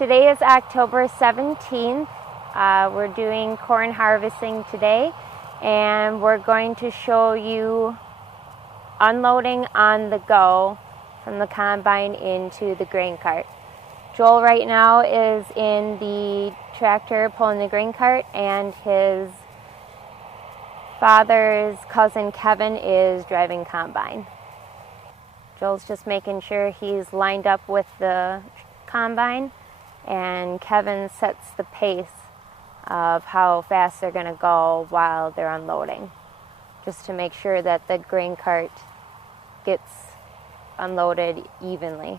Today is October 17th. We're doing corn harvesting today, and we're going to show you unloading on the go from the combine into the grain cart. Joel right now is in the tractor pulling the grain cart, and his father's cousin Kevin is driving combine. Joel's just making sure he's lined up with the combine, and Kevin sets the pace of how fast they're going to go while they're unloading, just to make sure that the grain cart gets unloaded evenly.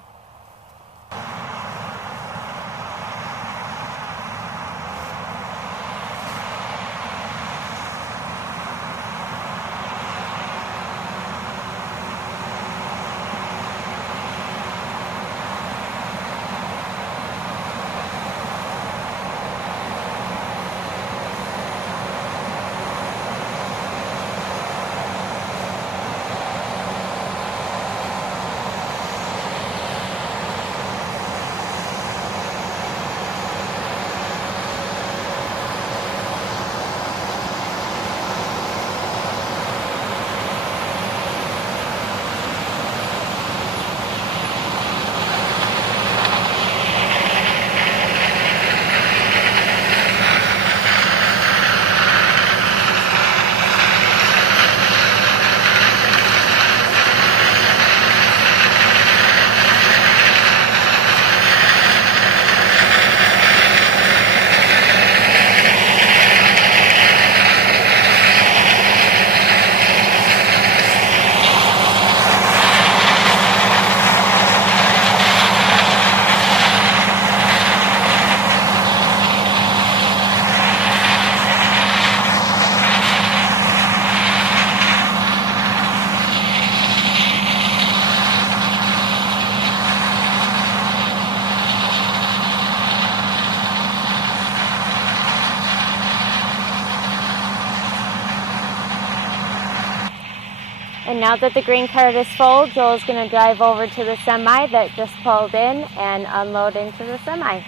And now that the grain cart is full, Joel's going to drive over to the semi that just pulled in and unload into the semi.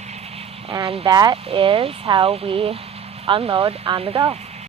And that is how we unload on the go.